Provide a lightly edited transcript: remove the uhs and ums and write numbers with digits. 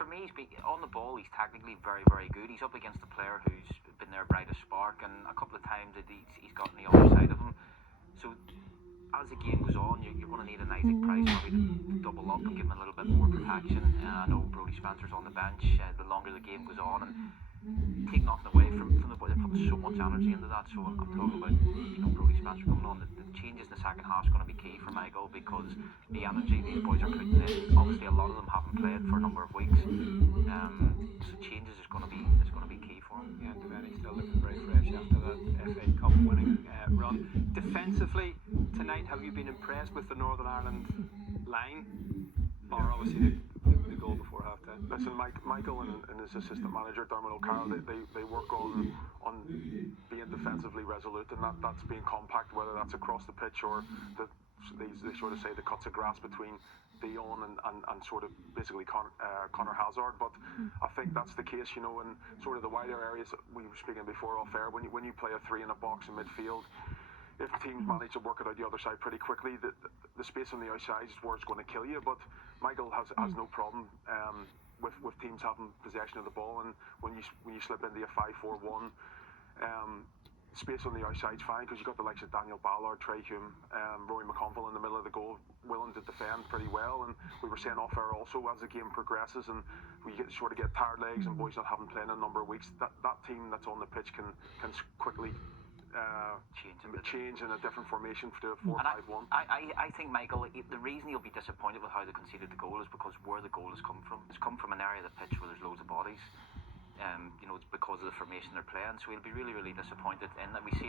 for me, on the ball, he's technically very, very good. He's up against a player who's been their brightest spark, and a couple of times he's gotten the other side of him. So as the game goes on, you're going to need an Isaac Price maybe to double up and give him a little bit more protection. I know Brodie Spencer's on the bench. The longer the game goes on, and take nothing away from the boy, they're putting so much energy into that. So I'm talking about Brodie Spencer coming on. The changes in the second half is going to be key for Michael, because the energy these boys are putting in. Obviously, a lot of them haven't played for a number of weeks. So changes is going to be key for him. Yeah, Devaney still looking very fresh after that FA Cup winning run. Defensively tonight, have you been impressed with the Northern Ireland line? Or obviously the goal before half time? Listen, Michael and his assistant manager Dermot O'Carroll, they work on being defensively resolute, and that's being compact, whether that's across the pitch or they sort of say the cuts of grass between Dion and sort of basically Conor Hazard. But I think that's the case, in sort of the wider areas. We were speaking before off air, when you play a three in a box in midfield, if teams manage to work it out the other side pretty quickly, the space on the outside is where it's going to kill you. But Michael has no problem with teams having possession of the ball, and when you slip into a 5-4-1, space on the outside's fine, because you've got the likes of Daniel Ballard, Trey Hume, Rory McConville in the middle of the goal, willing to defend pretty well. And we were saying off air also, as the game progresses and we sort of get tired legs and boys not having played in a number of weeks, that team that's on the pitch can quickly change in a different formation to a 4-5-1. I think, Michael, the reason he'll be disappointed with how they conceded the goal is because where the goal has come from. It's come from an area of the pitch where there's loads of bodies. It's because of the formation they're playing. So he'll be really, really disappointed. And we see it